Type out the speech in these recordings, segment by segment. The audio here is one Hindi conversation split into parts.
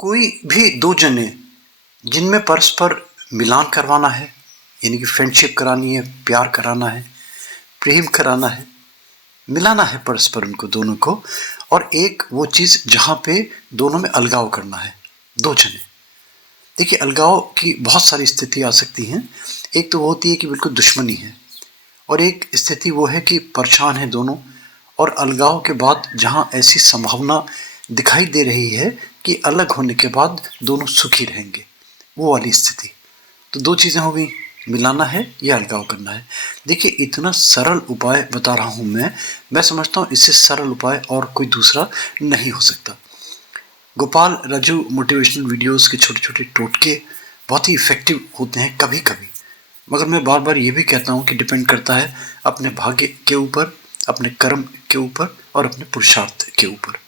कोई भी दो जने जिनमें परस्पर मिलान करवाना है, यानी कि फ्रेंडशिप करानी है, प्यार कराना है, प्रेम कराना है, मिलाना है परस्पर उनको दोनों को, और एक वो चीज़ जहाँ पे दोनों में अलगाव करना है, दो जने। देखिए, अलगाव की बहुत सारी स्थिति आ सकती हैं। एक तो वो होती है कि बिल्कुल दुश्मनी है, और एक स्थिति वो है कि परेशान है दोनों, और अलगाव के बाद जहाँ ऐसी संभावना दिखाई दे रही है कि अलग होने के बाद दोनों सुखी रहेंगे, वो वाली स्थिति। तो दो चीज़ें हो गई, मिलाना है या अलगाव करना है। देखिए, इतना सरल उपाय बता रहा हूँ मैं समझता हूँ इससे सरल उपाय और कोई दूसरा नहीं हो सकता। गोपाल राजू मोटिवेशनल वीडियोस के छोटे छोटे टोटके बहुत ही इफ़ेक्टिव होते हैं कभी कभी, मगर मैं बार बार ये भी कहता हूँ कि डिपेंड करता है अपने भाग्य के ऊपर, अपने कर्म के ऊपर और अपने पुरुषार्थ के ऊपर।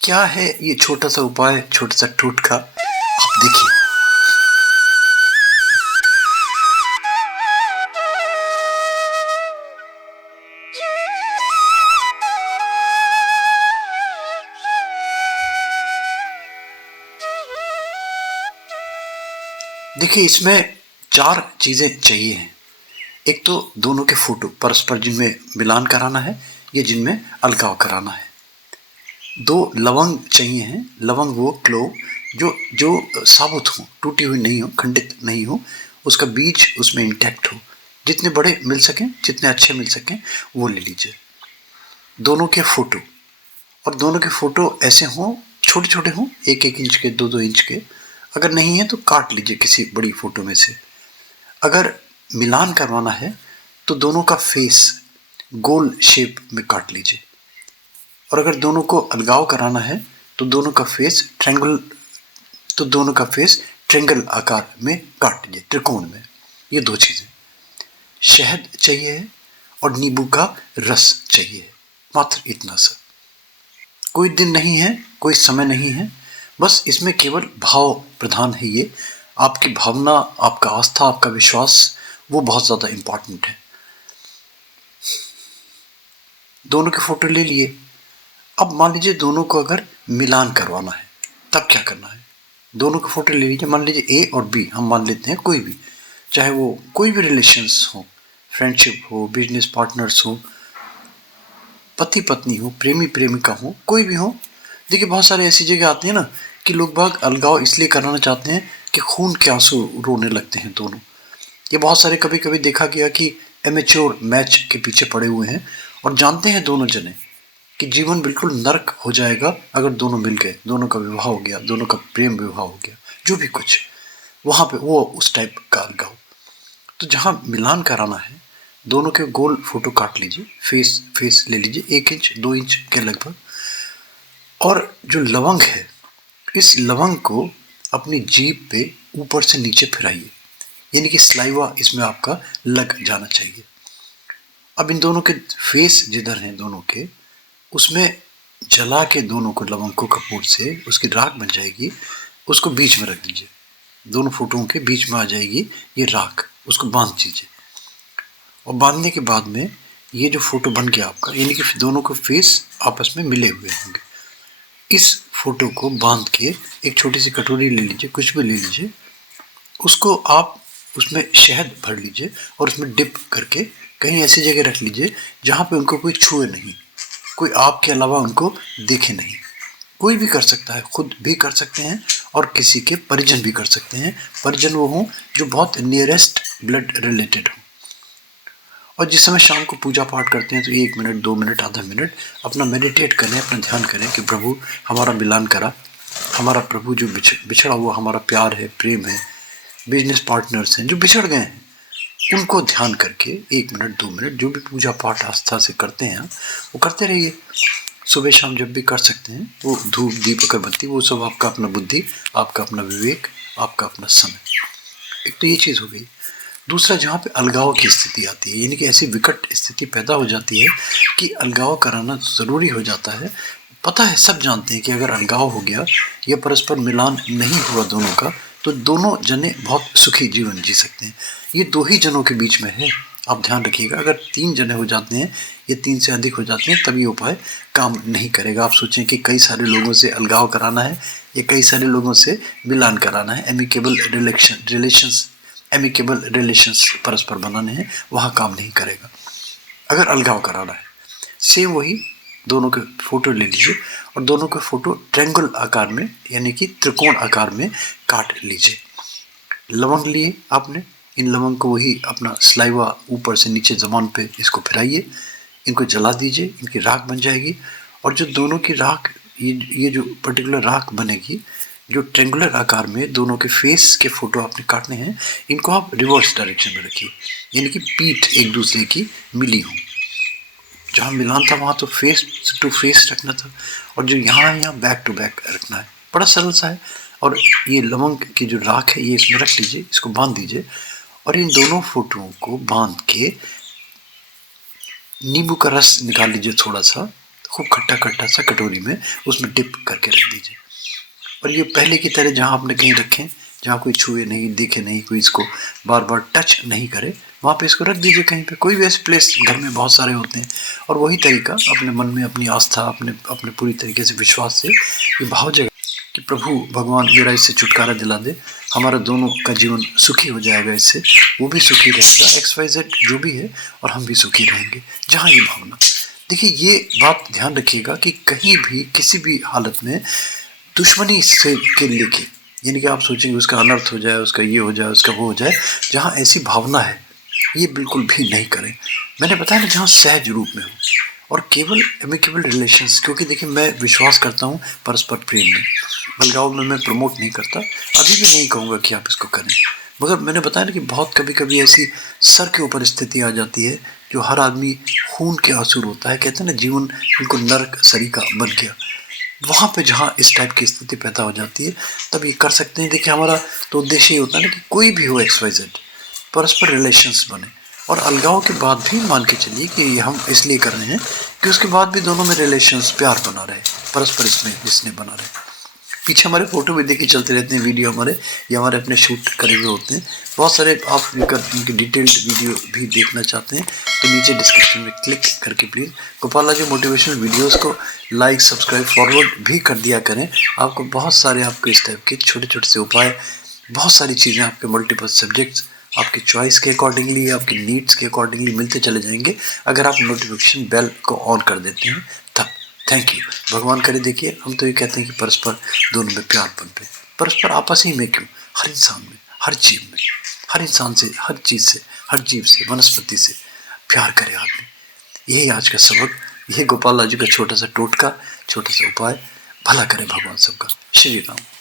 क्या है ये छोटा सा उपाय, छोटा सा टोटका, आप देखिए। देखिए, इसमें चार चीज़ें चाहिए हैं। एक तो दोनों के फोटो परस्पर जिनमें मिलान कराना है या जिनमें अलगाव कराना है। दो लवंग चाहिए हैं, लवंग वो क्लोव जो जो साबुत हो, टूटी हुई नहीं हो, खंडित नहीं हो, उसका बीज उसमें इंटैक्ट हो। जितने बड़े मिल सकें, जितने अच्छे मिल सकें, वो ले लीजिए। दोनों के फोटो, और दोनों के फोटो ऐसे हों, छोटे छोटे हों, 1-1 इंच के, 2-2 इंच के। अगर नहीं है तो काट लीजिए किसी बड़ी फोटो में से। अगर मिलान करवाना है तो दोनों का फेस गोल शेप में काट लीजिए, और अगर दोनों को अलगाव कराना है तो दोनों का फेस ट्रेंगल आकार में काट लीजिए, त्रिकोण में। ये दो चीज़ें। शहद चाहिए है और नींबू का रस चाहिए, मात्र इतना सा। कोई दिन नहीं है, कोई समय नहीं है, बस इसमें केवल भाव प्रधान है। ये आपकी भावना, आपका आस्था, आपका विश्वास, वो बहुत ज़्यादा इम्पॉर्टेंट है। दोनों के फोटो ले लिए। अब मान लीजिए दोनों को अगर मिलान करवाना है, तब क्या करना है? दोनों के फोटो ले लीजिए। मान लीजिए ए और बी, हम मान लेते हैं कोई भी, चाहे वो कोई भी रिलेशंस हो, फ्रेंडशिप हो, बिजनेस पार्टनर्स हो, पति पत्नी हो, प्रेमी प्रेमिका हो, कोई भी हो। देखिए, बहुत सारे ऐसी जगह आती है ना कि लोग बाग अलगाव इसलिए कराना चाहते हैं कि खून के आंसू रोने लगते हैं दोनों। ये बहुत सारे कभी कभी देखा गया कि एमेच्योर मैच के पीछे पड़े हुए हैं, और जानते हैं दोनों जने कि जीवन बिल्कुल नर्क हो जाएगा अगर दोनों मिल गए, दोनों का विवाह हो गया, दोनों का प्रेम विवाह हो गया, जो भी कुछ वहाँ पे वो उस टाइप का अलगाव। तो जहाँ मिलान कराना है, दोनों के गोल फोटो काट लीजिए, फेस ले लीजिए 1 इंच 2 इंच के लगभग। और जो लवंग है, इस लवंग को अपनी जीभ पे ऊपर से नीचे फिराइए, यानी कि स्लाइवा इसमें आपका लग जाना चाहिए। अब इन दोनों के फेस जिधर हैं दोनों के, उसमें जला के दोनों को लवंग को कपूर से, उसकी राख बन जाएगी, उसको बीच में रख दीजिए। दोनों फोटोओं के बीच में आ जाएगी ये राख, उसको बांध दीजिए। और बांधने के बाद में ये जो फोटो बन गया आपका, यानी कि दोनों के फेस आपस में मिले हुए होंगे। इस फोटो को बांध के एक छोटी सी कटोरी ले लीजिए, कुछ भी ले लीजिए, उसको आप उसमें शहद भर लीजिए और उसमें डिप करके कहीं ऐसी जगह रख लीजिए जहाँ पे उनको कोई छुए नहीं, कोई आपके अलावा उनको देखे नहीं। कोई भी कर सकता है, खुद भी कर सकते हैं और किसी के परिजन भी कर सकते हैं। परिजन वो हों जो बहुत नियरेस्ट ब्लड रिलेटेड हो। और जिस समय शाम को पूजा पाठ करते हैं तो 1 मिनट 2 मिनट आधा मिनट अपना मेडिटेट करें, अपना ध्यान करें कि प्रभु हमारा मिलान करा, हमारा प्रभु जो बिछड़ा हुआ हमारा प्यार है, प्रेम है, बिजनेस पार्टनर्स हैं जो बिछड़ गए हैं, उनको ध्यान करके 1 मिनट 2 मिनट जो भी पूजा पाठ आस्था से करते हैं वो करते रहिए। सुबह शाम जब भी कर सकते हैं, वो धूप दीप अगरबत्ती, वो सब आपका अपना बुद्धि, आपका अपना विवेक, आपका अपना समय। एक तो ये चीज़ हो गई। दूसरा, जहाँ पे अलगाव की स्थिति आती है, यानी कि ऐसी विकट स्थिति पैदा हो जाती है कि अलगाव कराना ज़रूरी हो जाता है। पता है, सब जानते हैं कि अगर अलगाव हो गया या परस्पर मिलान नहीं हुआ दोनों का, तो दोनों जने बहुत सुखी जीवन जी सकते हैं। ये दो ही जनों के बीच में है, आप ध्यान रखिएगा। अगर 3 जने हो जाते हैं या 3 से अधिक हो जाते हैं, तभी उपाय काम नहीं करेगा। आप सोचें कि कई सारे लोगों से अलगाव कराना है, या कई सारे लोगों से मिलान कराना है, एमिकेबल रिलेशंस परस्पर बनाने हैं, वहाँ काम नहीं करेगा। अगर अलगाव कराना है, सेम वही दोनों के फोटो ले लीजिए और दोनों के फोटो ट्रायंगल आकार में यानी कि त्रिकोण आकार में काट लीजिए। लवंग लिए आपने, इन लवंग को वही अपना सलाइवा ऊपर से नीचे ज़बान पे इसको फिराइए, इनको जला दीजिए, इनकी राख बन जाएगी। और जो दोनों की राख, ये जो पर्टिकुलर राख बनेगी, जो ट्रेंगुलर आकार में दोनों के फेस के फोटो आपने काटने हैं, इनको आप रिवर्स डायरेक्शन में रखिए, यानी कि पीठ एक दूसरे की मिली हो। जहाँ मिलान था वहाँ तो फेस टू फेस रखना था, और जो यहाँ है यहाँ बैक टू बैक रखना है। बड़ा सरल सा है। और ये लवंग की जो राख है ये इसमें रख लीजिए, इसको बांध दीजिए और इन दोनों फोटोओं को बांध के नींबू का रस निकाल लीजिए, थोड़ा सा खूब खट्टा खट्टा सा कटोरी में, उसमें डिप करके रख दीजिए। और ये पहले की तरह जहाँ आपने कहीं रखें, जहाँ कोई छुए नहीं, देखे नहीं, कोई इसको बार बार टच नहीं करे, वहाँ पे इसको रख दीजिए कहीं पे, कोई भी ऐसे प्लेस घर में बहुत सारे होते हैं। और वही तरीका अपने मन में अपनी आस्था, अपने पूरी तरीके से विश्वास से ये भाव जगा कि प्रभु भगवान मेरा इससे छुटकारा दिला दे, हमारा दोनों का जीवन सुखी हो जाएगा, इससे वो भी सुखी रहेगा, XYZ जो भी है, और हम भी सुखी रहेंगे। जहाँ ये भावना, देखिए ये बात ध्यान रखिएगा कि कहीं भी किसी भी हालत में दुश्मनी से के लेके, यानी कि आप सोचेंगे उसका अनर्थ हो जाए, उसका ये हो जाए, उसका वो हो जाए, जहाँ ऐसी भावना है ये बिल्कुल भी नहीं करें। मैंने बताया ना, जहाँ सहज रूप में हो और केवल एमिकेबल रिलेशंस, क्योंकि देखिए मैं विश्वास करता हूँ परस्पर प्रेम में, अलगाव में मैं प्रमोट नहीं करता, अभी भी नहीं कहूँगा कि आप इसको करें। मगर मैंने बताया ना कि बहुत कभी कभी ऐसी सर के ऊपर स्थिति आ जाती है जो हर आदमी खून के आंसू होता है, कहते हैं ना जीवन बिल्कुल नरक सरीका बन गया। वहाँ पे जहाँ इस टाइप की स्थिति पैदा हो जाती है तब ये कर सकते हैं। देखिए हमारा तो उद्देश्य ये होता है ना कि कोई भी हो XYZ, परस्पर रिलेशंस बने। और अलगाव के बाद भी मान के चलिए कि हम इसलिए कर रहे हैं कि उसके बाद भी दोनों में रिलेशंस प्यार बना रहे, परस्पर इसमें जिसने बना रहे। पीछे हमारे फोटो भी देखिए चलते रहते हैं, वीडियो हमारे, ये हमारे अपने शूट करे हुए होते हैं बहुत सारे। आप उनकी डिटेल्ड वीडियो भी देखना चाहते हैं तो नीचे डिस्क्रिप्शन में क्लिक करके प्लीज़ गोपालाजी मोटिवेशनल वीडियोस को लाइक, सब्सक्राइब, फॉरवर्ड भी कर दिया करें। आपको बहुत सारे आपके इस टाइप के छोटे छोटे से उपाय, बहुत सारी चीज़ें आपके मल्टीपल सब्जेक्ट्स आपकी चॉइस के अकॉर्डिंगली, आपकी नीड्स के अकॉर्डिंगली मिलते चले जाएंगे अगर आप नोटिफिकेशन बेल को ऑन कर देते हैं तब। Thank you. भगवान करे, देखिए हम तो ये कहते हैं कि परस्पर दोनों में प्यार पनपे, परस्पर आपस ही में क्यों, हर इंसान में, हर जीव में, हर इंसान से, हर चीज़ से, हर जीव से, वनस्पति से प्यार करे आदमी। यही आज का सबक, यही गोपाल जी का छोटा सा टोटका, छोटा सा उपाय। भला करे भगवान सबका। श्री राम।